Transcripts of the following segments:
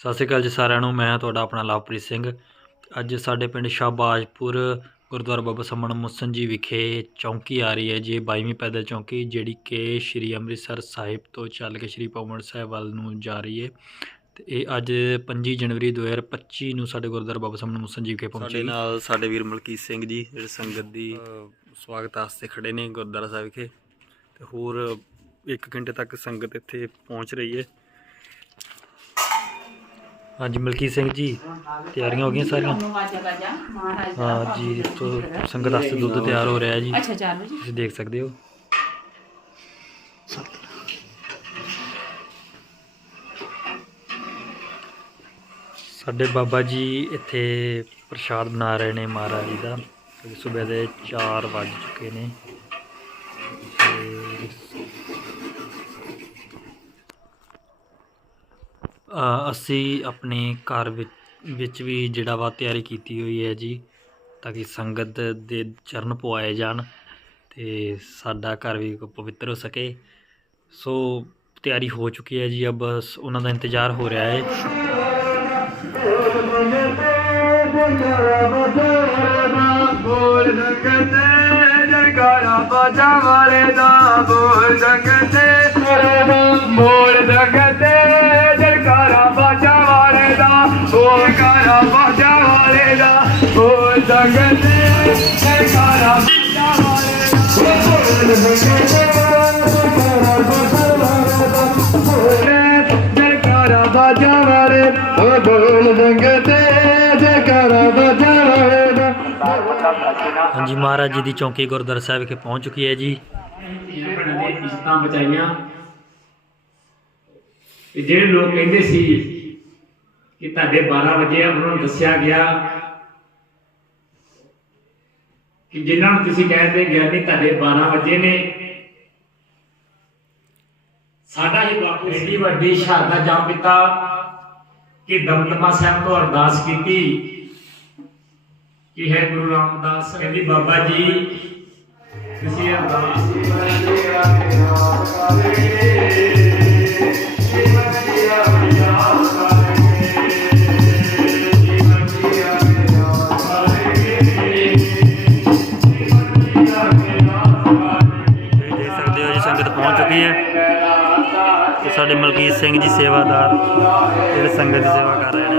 ਸਤਿ ਸ਼੍ਰੀ ਅਕਾਲ ਜੀ ਸਾਰਿਆਂ ਨੂੰ, ਮੈਂ ਤੁਹਾਡਾ ਆਪਣਾ ਲਵਪ੍ਰੀਤ ਸਿੰਘ। ਅੱਜ ਸਾਡੇ ਪਿੰਡ ਸ਼ਾਹਬਾਜਪੁਰ ਗੁਰਦੁਆਰਾ ਬਾਬਾ ਸਮਣ ਮੁਸਨ ਜੀ ਵਿਖੇ ਚੌਂਕੀ ਆ ਰਹੀ ਹੈ ਜੀ 22ਵੀਂ ਪੈਦਲ ਚੌਂਕੀ, ਜਿਹੜੀ ਕਿ ਸ਼੍ਰੀ ਅੰਮ੍ਰਿਤਸਰ ਸਾਹਿਬ ਤੋਂ ਚੱਲ ਕੇ ਸ਼੍ਰੀ ਪੌਮਣ ਸਾਹਿਬ ਵੱਲ ਨੂੰ ਜਾ ਰਹੀ ਹੈ। ਤੇ ਇਹ ਅੱਜ 25 ਜਨਵਰੀ 2025 ਨੂੰ ਸਾਡੇ ਗੁਰਦੁਆਰਾ ਬਾਬਾ ਸਮਣ ਮੁਸਨ ਜੀ ਵਿਖੇ ਪਹੁੰਚੇ। ਸਾਡੇ ਨਾਲ ਸਾਡੇ ਵੀਰ ਮਲਕੀਤ ਸਿੰਘ ਜੀ, ਜਿਹੜੇ ਸੰਗਤ ਦੀ ਸਵਾਗਤ ਵਾਸਤੇ ਖੜੇ ਨੇ ਗੁਰਦੁਆਰਾ ਸਾਹਿਬ ਵਿਖੇ। ਤੇ ਹੋਰ 1 ਘੰਟੇ ਤੱਕ ਸੰਗਤ ਇੱਥੇ ਪਹੁੰਚ ਰਹੀ ਹੈ। ਹਾਂਜੀ ਮਲਕੀਤ ਸਿੰਘ ਜੀ ਤਿਆਰੀਆਂ ਹੋ ਗਈਆਂ ਸਾਰੀਆਂ? ਹਾਂ ਜੀ ਤੋਂ ਸੰਗਤ ਵਾਸਤੇ ਦੁੱਧ ਤਿਆਰ ਹੋ ਰਿਹਾ ਜੀ। ਅੱਛਾ 4 ਵਜੇ ਤੁਸੀਂ ਦੇਖ ਸਕਦੇ ਹੋ। ਸਾਡੇ ਬਾਬਾ ਜੀ ਇੱਥੇ ਪ੍ਰਸ਼ਾਦ ਬਣਾ ਰਹੇ ਨੇ ਮਹਾਰਾਜ ਜੀ ਦਾ। ਸਵੇਰ ਦੇ 4 ਵੱਜ ਚੁੱਕੇ ਨੇ ਤੇ ਅ, ਅਸੀਂ ਆਪਣੇ ਘਰ ਵਿੱਚ ਵਿੱਚ ਵੀ ਜਿਹੜਾ ਵਾ ਤਿਆਰੀ ਕੀਤੀ ਹੋਈ ਹੈ ਜੀ, ਤਾਂ ਕਿ ਸੰਗਤ ਦੇ ਚਰਨ ਪਵਾਏ ਜਾਣ ਤੇ ਸਾਡਾ ਘਰ ਵੀ ਪਵਿੱਤਰ ਹੋ ਸਕੇ। ਸੋ ਤਿਆਰੀ ਹੋ ਚੁੱਕੀ ਹੈ ਜੀ, ਅਬ ਬਸ ਉਹਨਾਂ ਦਾ ਇੰਤਜ਼ਾਰ ਹੋ ਰਿਹਾ ਹੈ। ਜਗਾਰਾ ਬਾਜਾ ਵਾਲੇ ਦਾ ਬੋਲ ਸੰਗਤੇ ਬੋਲ ਸੰਗਤੇ ਦੀ ਚੌਂਕੀ ਗੁਰਦੁਆਰਾ ਸਾਹਿਬ ਵਿਖੇ ਪਹੁੰਚ ਚੁੱਕੀ ਹੈ ਜੀ। ਭੈਣਾਂ ਦੀਆਂ ਇੱਜ਼ਤਾਂ ਬਚਾਈਆਂ ਤੇ ਜਿਹੜੇ ਲੋਕ ਕਹਿੰਦੇ ਸੀ ਕਿ ਤੁਹਾਡੇ 12 ਵਜੇ ਆ, ਉਹਨਾਂ ਨੂੰ ਦੱਸਿਆ ਗਿਆ ਕਿ ਜਿਨ੍ਹਾਂ ਨੂੰ ਤੁਸੀਂ ਕਹਿੰਦੇ ਗਿਆਨੀ ਤੁਹਾਡੇ 12 ਵਜੇ ਨੇ। ਸਾਡਾ ਹੀ ਬਾਪੂ ਐਡੀ ਵੱਡੀ ਸ਼ਹਾਦਤ ਜਾਂ ਪਿਤਾ ਕਿ ਦਮਦਮਾ ਸਾਹਿਬ ਤੋਂ ਅਰਦਾਸ ਕੀਤੀ ਕਿ ਹੈ ਗੁਰੂ ਰਾਮਦਾਸ, ਕਹਿੰਦੀ ਬਾਬਾ ਜੀ, ਤੁਸੀਂ ਅਰਦਾਸ ਤੁਸੀਂ ਚੁੱਕੀ ਹੈ। ਤੇ ਸਾਡੇ ਮਲਕੀਤ ਸਿੰਘ ਜੀ ਸੇਵਾਦਾਰ, ਜਿਹੜੇ ਸੰਗਤ ਦੀ ਸੇਵਾ ਕਰ ਰਹੇ ਨੇ।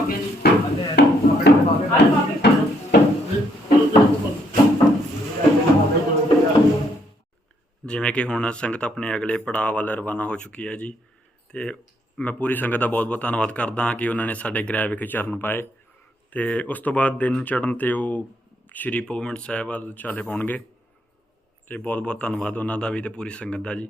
ਬਾਬੇ ਸਿੱਧਾ ਹੀ ਜਿਵੇਂ ਕਿ ਹੁਣ ਸੰਗਤ ਆਪਣੇ ਅਗਲੇ ਪੜਾਅ ਵੱਲ ਰਵਾਨਾ ਹੋ ਚੁੱਕੀ ਹੈ ਜੀ। ਤੇ ਮੈਂ ਪੂਰੀ ਸੰਗਤ ਦਾ ਬਹੁਤ-ਬਹੁਤ ਧੰਨਵਾਦ ਕਰਦਾ ਹਾਂ ਕਿ ਉਹਨਾਂ ਨੇ ਸਾਡੇ ਗ੍ਰਹਿ ਵਿਖੇ ਚਰਨ ਪਾਏ। ਤੇ ਉਸ ਤੋਂ ਬਾਅਦ ਦਿਨ ਚੜ੍ਹਨ ਤੇ ਉਹ ਸ਼੍ਰੀ ਪੋਵਮੈਂਟ ਸਾਹਿਬ ਵੱਲ ਚਾਲੇ ਪਾਉਣਗੇ। ਤੇ ਬਹੁਤ ਬਹੁਤ ਧੰਨਵਾਦ ਉਹਨਾਂ ਦਾ ਵੀ ਤੇ ਪੂਰੀ ਸੰਗਤ ਦਾ ਜੀ।